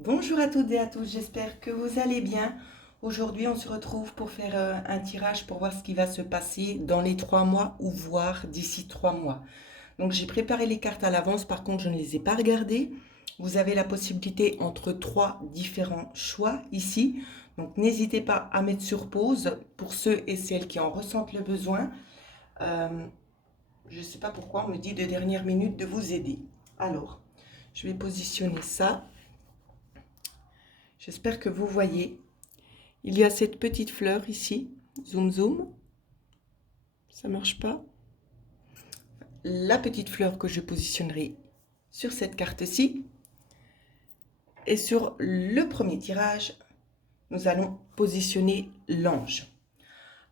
Bonjour à toutes et à tous, j'espère que vous allez bien. Aujourd'hui, on se retrouve pour faire un tirage pour voir ce qui va se passer dans les 3 mois ou voire d'ici 3 mois. Donc, j'ai préparé les cartes à l'avance, par contre, je ne les ai pas regardées. Vous avez la possibilité entre trois différents choix ici. Donc, n'hésitez pas à mettre sur pause pour ceux et celles qui en ressentent le besoin. Euh, je ne sais pas pourquoi on me dit de dernière minute de vous aider. Alors, je vais positionner ça. J'espère que vous voyez. Il y a cette petite fleur ici. Zoom, zoom. Ça marche pas. La petite fleur que je positionnerai sur cette carte-ci. Et sur le premier tirage, nous allons positionner l'ange.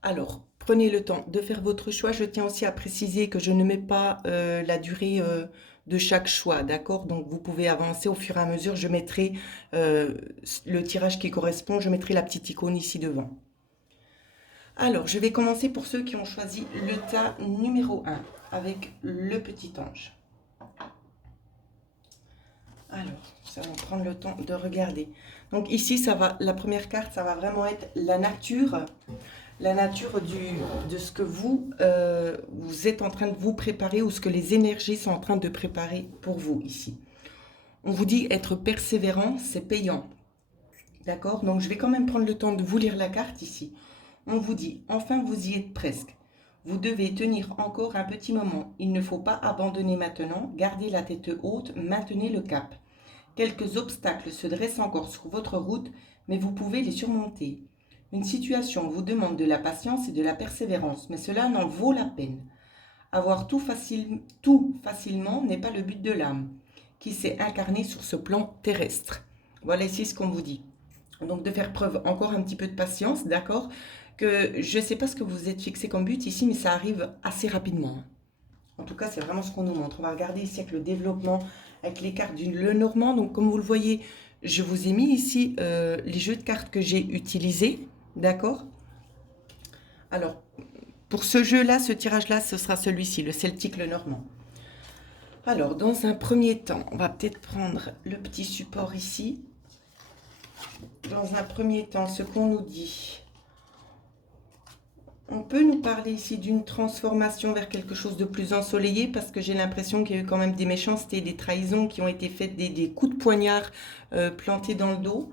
Alors, prenez le temps de faire votre choix. Je tiens aussi à préciser que je ne mets pas la durée de chaque choix, d'accord? Donc, vous pouvez avancer au fur et à mesure. Je mettrai le tirage qui correspond. Je mettrai la petite icône ici devant. Alors, je vais commencer pour ceux qui ont choisi le tas numéro 1 avec le petit ange. Alors, ça va prendre le temps de regarder. Donc ici, ça va, la première carte, ça va vraiment être la nature de ce que vous êtes en train de vous préparer ou ce que les énergies sont en train de préparer pour vous ici. On vous dit être persévérant, c'est payant. D'accord? Donc je vais quand même prendre le temps de vous lire la carte ici. On vous dit, enfin vous y êtes presque. Vous devez tenir encore un petit moment. Il ne faut pas abandonner maintenant. Gardez la tête haute, maintenez le cap. Quelques obstacles se dressent encore sur votre route, mais vous pouvez les surmonter. Une situation vous demande de la patience et de la persévérance, mais cela n'en vaut la peine. Avoir tout facilement n'est pas le but de l'âme, qui s'est incarnée sur ce plan terrestre. Voilà ici ce qu'on vous dit. Donc de faire preuve encore un petit peu de patience, d'accord? Que je ne sais pas ce que vous êtes fixé comme but ici, mais ça arrive assez rapidement. En tout cas, c'est vraiment ce qu'on nous montre. On va regarder ici avec le développement, avec les cartes du Lenormand. Donc comme vous le voyez, je vous ai mis ici les jeux de cartes que j'ai utilisés, d'accord? Alors, pour ce jeu-là, ce tirage-là, ce sera celui-ci, le Celtic Lenormand. Alors, dans un premier temps, on va peut-être prendre le petit support ici. Dans un premier temps, ce qu'on nous dit. On peut nous parler ici d'une transformation vers quelque chose de plus ensoleillé parce que j'ai l'impression qu'il y a eu quand même des méchancetés, des trahisons qui ont été faites, des coups de poignard plantés dans le dos.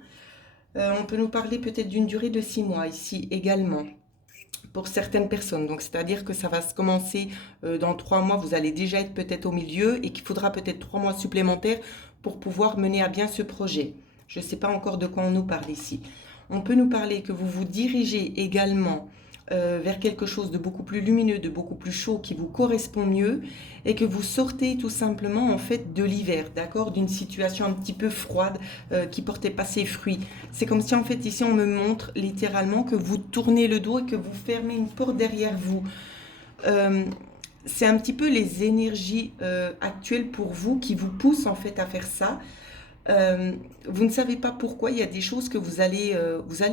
On peut nous parler peut-être d'une durée de 6 mois ici également pour certaines personnes. Donc c'est-à-dire que ça va se commencer dans 3 mois, vous allez déjà être peut-être au milieu et qu'il faudra peut-être 3 mois supplémentaires pour pouvoir mener à bien ce projet. Je ne sais pas encore de quoi on nous parle ici. On peut nous parler que vous vous dirigez également vers quelque chose de beaucoup plus lumineux, de beaucoup plus chaud, qui vous correspond mieux, et que vous sortez tout simplement en fait de l'hiver, d'accord, d'une situation un petit peu froide qui portait pas ses fruits. C'est comme si en fait ici on me montre littéralement que vous tournez le dos et que vous fermez une porte derrière vous. Euh, c'est un petit peu les énergies actuelles pour vous qui vous poussent en fait à faire ça. Euh, vous ne savez pas pourquoi, il y a des choses que vous allez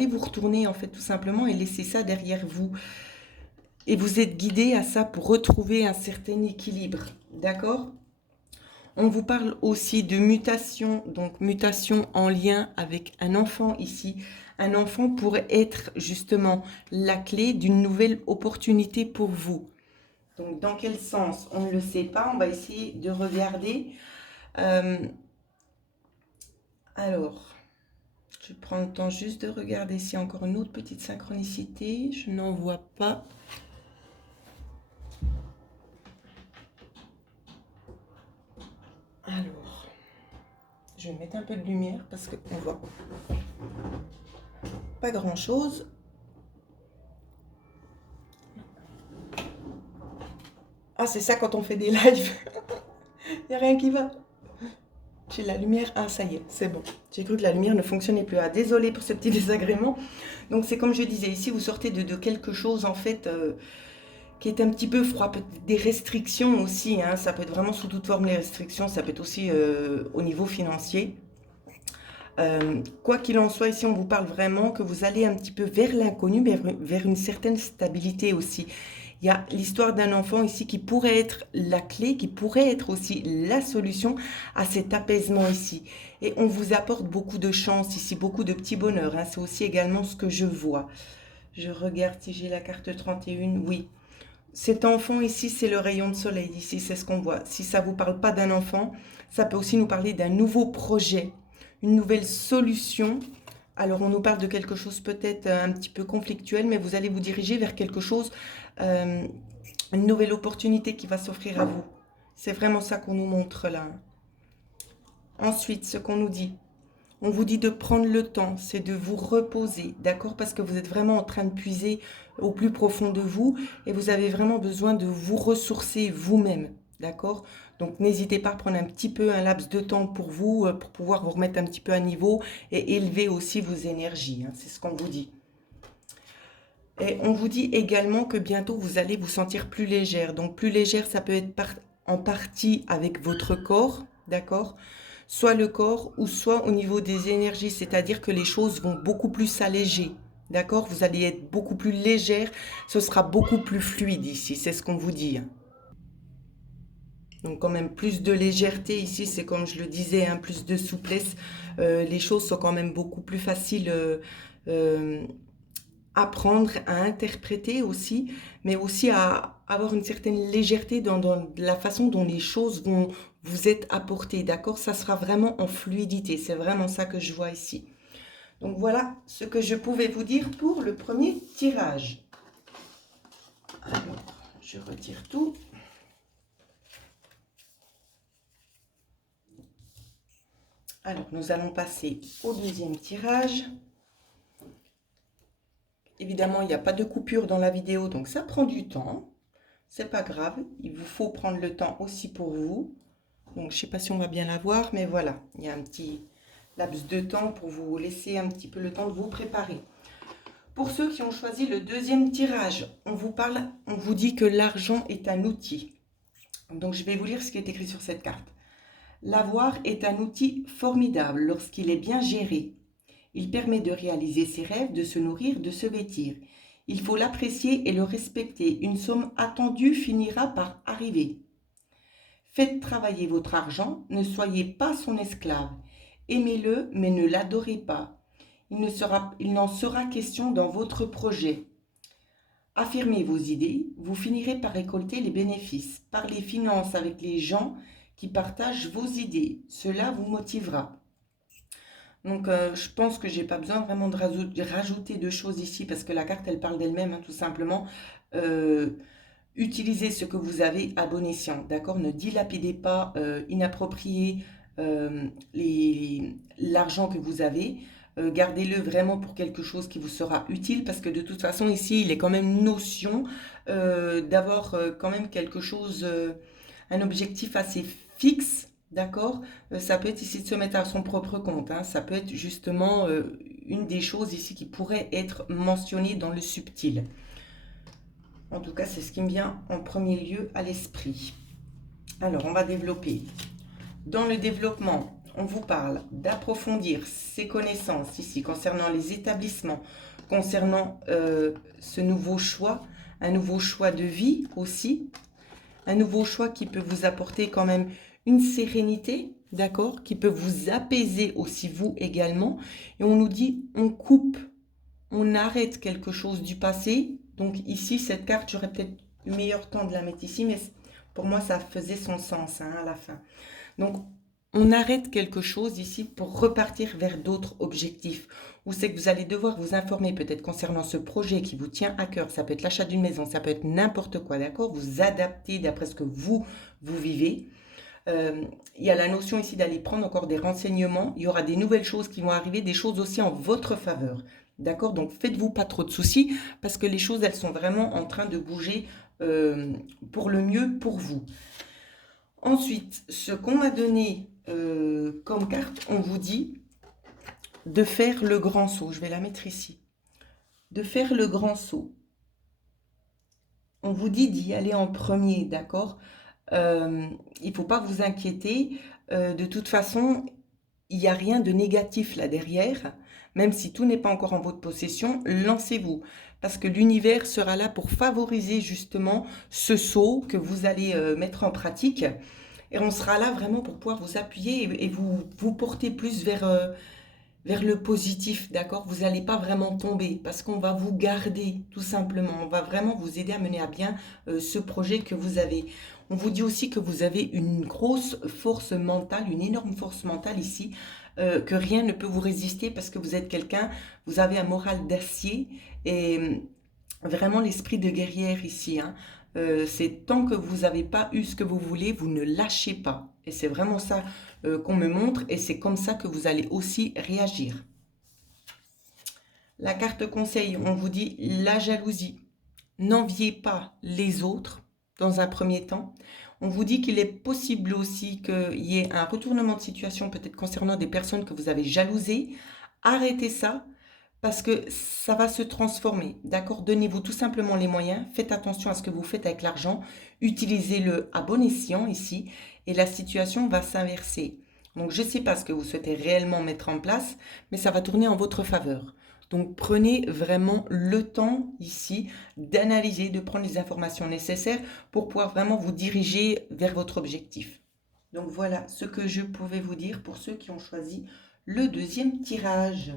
vous retourner en fait tout simplement et laisser ça derrière vous. Et vous êtes guidé à ça pour retrouver un certain équilibre, d'accord? On vous parle aussi de mutation, donc mutation en lien avec un enfant ici. Un enfant pourrait être justement la clé d'une nouvelle opportunité pour vous. Donc dans quel sens? On ne le sait pas, on va essayer de regarder. Euh, alors, je prends le temps juste de regarder s'il y a encore une autre petite synchronicité. Je n'en vois pas. Alors, je vais mettre un peu de lumière parce qu'on voit pas grand-chose. Ah, c'est ça quand on fait des lives. Il n'y a rien qui va. J'ai la lumière. Ah, ça y est, c'est bon. J'ai cru que la lumière ne fonctionnait plus. Ah, désolée pour ce petit désagrément. Donc, c'est comme je disais, ici, vous sortez de quelque chose, en fait, qui est un petit peu froid. Des restrictions aussi, hein. Ça peut être vraiment sous toute forme les restrictions. Ça peut être aussi au niveau financier. Quoi qu'il en soit, ici, on vous parle vraiment que vous allez un petit peu vers l'inconnu, mais vers une certaine stabilité aussi. Il y a l'histoire d'un enfant ici qui pourrait être la clé, qui pourrait être aussi la solution à cet apaisement ici. Et on vous apporte beaucoup de chance ici, beaucoup de petits bonheurs, hein. C'est aussi également ce que je vois. Je regarde si j'ai la carte 31. Oui. Cet enfant ici, c'est le rayon de soleil. Ici, c'est ce qu'on voit. Si ça ne vous parle pas d'un enfant, ça peut aussi nous parler d'un nouveau projet, une nouvelle solution. Alors, on nous parle de quelque chose peut-être un petit peu conflictuel, mais vous allez vous diriger vers quelque chose, euh, une nouvelle opportunité qui va s'offrir à vous. C'est vraiment ça qu'on nous montre là. Ensuite, ce qu'on nous dit. On vous dit de prendre le temps, c'est de vous reposer, d'accord? Parce que vous êtes vraiment en train de puiser au plus profond de vous et vous avez vraiment besoin de vous ressourcer vous-même, d'accord? Donc n'hésitez pas à prendre un petit peu un laps de temps pour vous, pour pouvoir vous remettre un petit peu à niveau et élever aussi vos énergies, hein, c'est ce qu'on vous dit. Et on vous dit également que bientôt vous allez vous sentir plus légère. Donc plus légère, ça peut être en partie avec votre corps, d'accord? Soit le corps ou soit au niveau des énergies, c'est-à-dire que les choses vont beaucoup plus s'alléger, d'accord? Vous allez être beaucoup plus légère, ce sera beaucoup plus fluide ici, c'est ce qu'on vous dit. Donc quand même plus de légèreté ici, c'est comme je le disais, hein, plus de souplesse. Les choses sont quand même beaucoup plus faciles euh, apprendre à interpréter aussi, mais aussi à avoir une certaine légèreté dans la façon dont les choses vont vous être apportées, d'accord? Ça sera vraiment en fluidité, c'est vraiment ça que je vois ici. Donc voilà ce que je pouvais vous dire pour le premier tirage. Alors, je retire tout. Alors, nous allons passer au deuxième tirage. Évidemment, il n'y a pas de coupure dans la vidéo, donc ça prend du temps. C'est pas grave, il vous faut prendre le temps aussi pour vous. Donc, je ne sais pas si on va bien la voir, mais voilà, il y a un petit laps de temps pour vous laisser un petit peu le temps de vous préparer. Pour ceux qui ont choisi le deuxième tirage, on vous dit que l'argent est un outil. Donc, je vais vous lire ce qui est écrit sur cette carte. L'avoir est un outil formidable lorsqu'il est bien géré. Il permet de réaliser ses rêves, de se nourrir, de se vêtir. Il faut l'apprécier et le respecter. Une somme attendue finira par arriver. Faites travailler votre argent, ne soyez pas son esclave. Aimez-le, mais ne l'adorez pas. Il n'en sera question dans votre projet. Affirmez vos idées, vous finirez par récolter les bénéfices. Parlez finances avec les gens qui partagent vos idées. Cela vous motivera. Donc, je pense que j'ai pas besoin vraiment de rajouter de choses ici parce que la carte, elle parle d'elle-même, hein, tout simplement. Euh, Utilisez ce que vous avez à bon escient, d'accord? Ne dilapidez pas, inappropriez l'argent que vous avez. Gardez-le vraiment pour quelque chose qui vous sera utile parce que de toute façon, ici, il est quand même notion d'avoir quand même quelque chose, un objectif assez fixe, d'accord? Ça peut être ici de se mettre à son propre compte, hein. Ça peut être justement une des choses ici qui pourrait être mentionnée dans le subtil. En tout cas, c'est ce qui me vient en premier lieu à l'esprit. Alors, on va développer. Dans le développement, on vous parle d'approfondir ses connaissances ici concernant les établissements, concernant ce nouveau choix, un nouveau choix de vie aussi, un nouveau choix qui peut vous apporter quand même une sérénité, d'accord, qui peut vous apaiser aussi vous également. Et on nous dit, on coupe, on arrête quelque chose du passé. Donc ici, cette carte, j'aurais peut-être eu meilleur temps de la mettre ici, mais pour moi, ça faisait son sens, hein, à la fin. Donc, on arrête quelque chose ici pour repartir vers d'autres objectifs. Ou c'est que vous allez devoir vous informer peut-être concernant ce projet qui vous tient à cœur. Ça peut être l'achat d'une maison, ça peut être n'importe quoi, d'accord? Vous adaptez d'après ce que vous vivez. Il y a la notion ici d'aller prendre encore des renseignements. Il y aura des nouvelles choses qui vont arriver, des choses aussi en votre faveur. D'accord? Donc, faites-vous pas trop de soucis parce que les choses, elles sont vraiment en train de bouger pour le mieux pour vous. Ensuite, ce qu'on m'a donné comme carte, on vous dit de faire le grand saut. Je vais la mettre ici. De faire le grand saut. On vous dit d'y aller en premier, d'accord? Il ne faut pas vous inquiéter. De toute façon, il n'y a rien de négatif là derrière. Même si tout n'est pas encore en votre possession, lancez-vous. Parce que l'univers sera là pour favoriser justement ce saut que vous allez mettre en pratique. Et on sera là vraiment pour pouvoir vous appuyer et vous porter plus vers le positif, d'accord? Vous n'allez pas vraiment tomber parce qu'on va vous garder tout simplement. On va vraiment vous aider à mener à bien ce projet que vous avez. On vous dit aussi que vous avez une grosse force mentale, une énorme force mentale ici, que rien ne peut vous résister parce que vous êtes quelqu'un, vous avez un moral d'acier et vraiment l'esprit de guerrière ici, hein. C'est tant que vous n'avez pas eu ce que vous voulez, vous ne lâchez pas. Et c'est vraiment ça qu'on me montre et c'est comme ça que vous allez aussi réagir. La carte conseil, on vous dit la jalousie. N'enviez pas les autres dans un premier temps. On vous dit qu'il est possible aussi qu'il y ait un retournement de situation peut-être concernant des personnes que vous avez jalousées. Arrêtez ça parce que ça va se transformer, d'accord? Donnez-vous tout simplement les moyens, faites attention à ce que vous faites avec l'argent, utilisez-le à bon escient ici, et la situation va s'inverser. Donc je ne sais pas ce que vous souhaitez réellement mettre en place, mais ça va tourner en votre faveur. Donc prenez vraiment le temps ici d'analyser, de prendre les informations nécessaires pour pouvoir vraiment vous diriger vers votre objectif. Donc voilà ce que je pouvais vous dire pour ceux qui ont choisi le deuxième tirage.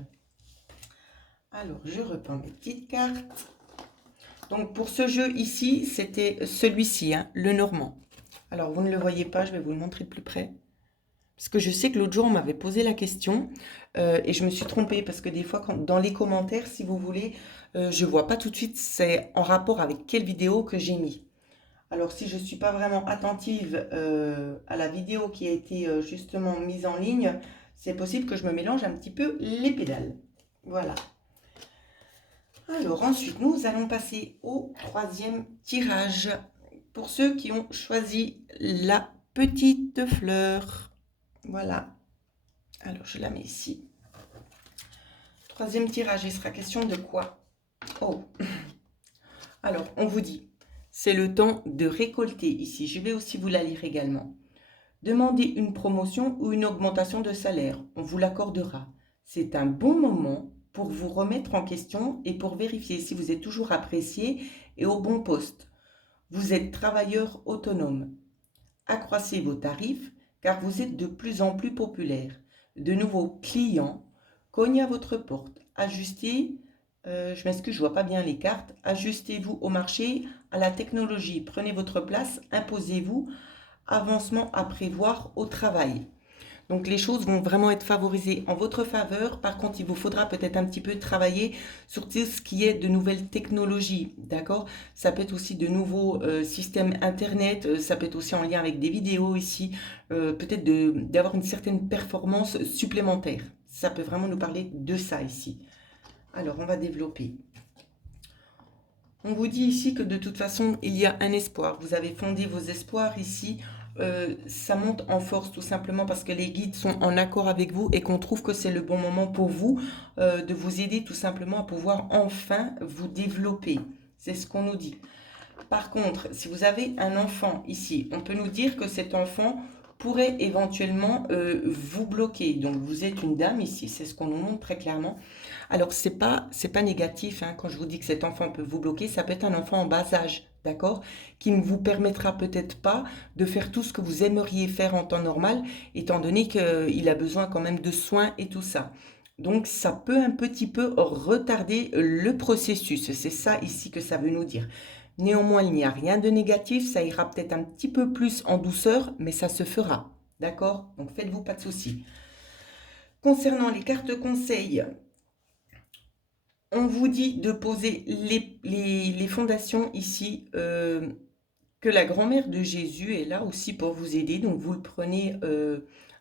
Alors, je reprends mes petites cartes. Donc, pour ce jeu ici, c'était celui-ci, hein, le normand. Alors, vous ne le voyez pas, je vais vous le montrer de plus près. Parce que je sais que l'autre jour, on m'avait posé la question et je me suis trompée parce que des fois, dans les commentaires, si vous voulez, je ne vois pas tout de suite c'est en rapport avec quelle vidéo que j'ai mis. Alors, si je ne suis pas vraiment attentive à la vidéo qui a été justement mise en ligne, c'est possible que je me mélange un petit peu les pédales. Voilà. Alors ensuite, nous allons passer au troisième tirage. Pour ceux qui ont choisi la petite fleur. Voilà. Alors, je la mets ici. Troisième tirage, il sera question de quoi? Oh. Alors, on vous dit, c'est le temps de récolter ici. Je vais aussi vous la lire également. Demandez une promotion ou une augmentation de salaire. On vous l'accordera. C'est un bon moment pour vous remettre en question et pour vérifier si vous êtes toujours apprécié et au bon poste. Vous êtes travailleur autonome. Accroissez vos tarifs car vous êtes de plus en plus populaire. De nouveaux clients cognent à votre porte. Ajustez, je m'excuse, je ne vois pas bien les cartes. Ajustez-vous au marché, à la technologie. Prenez votre place, imposez-vous. Avancement à prévoir au travail. Donc les choses vont vraiment être favorisées en votre faveur. Par contre, il vous faudra peut-être un petit peu travailler sur tout ce qui est de nouvelles technologies, d'accord? Ça peut être aussi de nouveaux systèmes Internet, ça peut être aussi en lien avec des vidéos ici, peut-être d'avoir une certaine performance supplémentaire. Ça peut vraiment nous parler de ça ici. Alors, on va développer. On vous dit ici que de toute façon, il y a un espoir. Vous avez fondé vos espoirs ici. Ça monte en force tout simplement parce que les guides sont en accord avec vous et qu'on trouve que c'est le bon moment pour vous de vous aider tout simplement à pouvoir enfin vous développer. C'est ce qu'on nous dit. Par contre, si vous avez un enfant ici, on peut nous dire que cet enfant pourrait éventuellement vous bloquer. Donc, vous êtes une dame ici, c'est ce qu'on nous montre très clairement. Alors, c'est pas négatif, hein, quand je vous dis que cet enfant peut vous bloquer, ça peut être un enfant en bas âge, d'accord, qui ne vous permettra peut-être pas de faire tout ce que vous aimeriez faire en temps normal, étant donné qu'il a besoin quand même de soins et tout ça. Donc, ça peut un petit peu retarder le processus. C'est ça ici que ça veut nous dire. Néanmoins, il n'y a rien de négatif, ça ira peut-être un petit peu plus en douceur, mais ça se fera. D'accord? Donc, faites-vous pas de soucis. Concernant les cartes conseils, on vous dit de poser les fondations ici, que la grand-mère de Jésus est là aussi pour vous aider. Donc, vous le prenez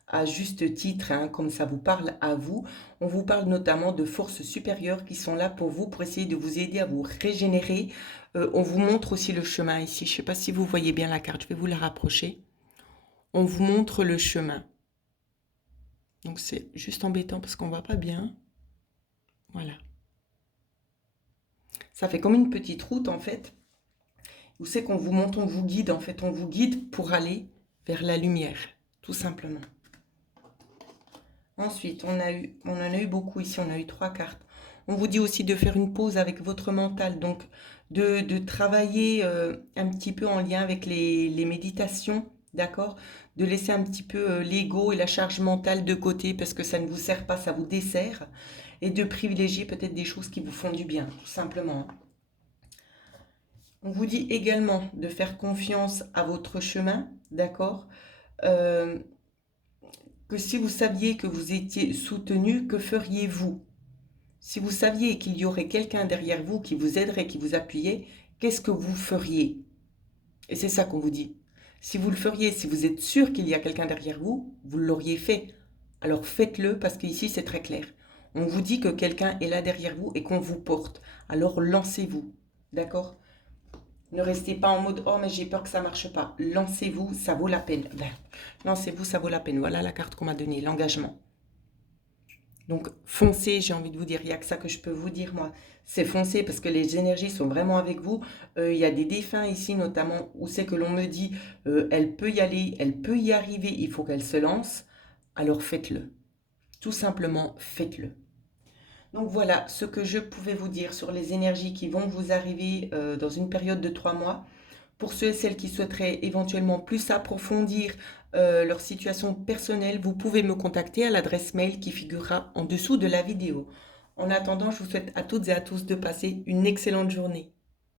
à juste titre, hein, comme ça vous parle à vous. On vous parle notamment de forces supérieures qui sont là pour vous, pour essayer de vous aider à vous régénérer. On vous montre aussi le chemin ici. Je ne sais pas si vous voyez bien la carte, je vais vous la rapprocher. On vous montre le chemin. Donc c'est juste embêtant parce qu'on ne voit pas bien. Voilà. Ça fait comme une petite route en fait. Où c'est qu'on vous montre, on vous guide en fait. On vous guide pour aller vers la lumière, tout simplement. Ensuite, on en a eu beaucoup ici, on a eu 3 cartes. On vous dit aussi de faire une pause avec votre mental, donc de travailler un petit peu en lien avec les méditations, d'accord? De laisser un petit peu l'ego et la charge mentale de côté parce que ça ne vous sert pas, ça vous dessert. Et de privilégier peut-être des choses qui vous font du bien, tout simplement. On vous dit également de faire confiance à votre chemin, d'accord? Euh, que si vous saviez que vous étiez soutenu, que feriez-vous? Si vous saviez qu'il y aurait quelqu'un derrière vous qui vous aiderait, qui vous appuyait, qu'est-ce que vous feriez? Et c'est ça qu'on vous dit. Si vous le feriez, si vous êtes sûr qu'il y a quelqu'un derrière vous, vous l'auriez fait. Alors faites-le parce qu'ici c'est très clair. On vous dit que quelqu'un est là derrière vous et qu'on vous porte. Alors lancez-vous. D'accord? Ne restez pas en mode oh mais j'ai peur que ça marche pas. Lancez-vous, ça vaut la peine. Ben, lancez-vous, ça vaut la peine. Voilà la carte qu'on m'a donnée, l'engagement. Donc foncez, j'ai envie de vous dire, il n'y a que ça que je peux vous dire moi. C'est foncer parce que les énergies sont vraiment avec vous. Il y a des défunts ici notamment où c'est que l'on me dit elle peut y aller, elle peut y arriver, il faut qu'elle se lance. Alors faites-le. Tout simplement faites-le. Donc voilà ce que je pouvais vous dire sur les énergies qui vont vous arriver dans une période de 3 mois. Pour ceux et celles qui souhaiteraient éventuellement plus approfondir leur situation personnelle, vous pouvez me contacter à l'adresse mail qui figurera en dessous de la vidéo. En attendant, je vous souhaite à toutes et à tous de passer une excellente journée.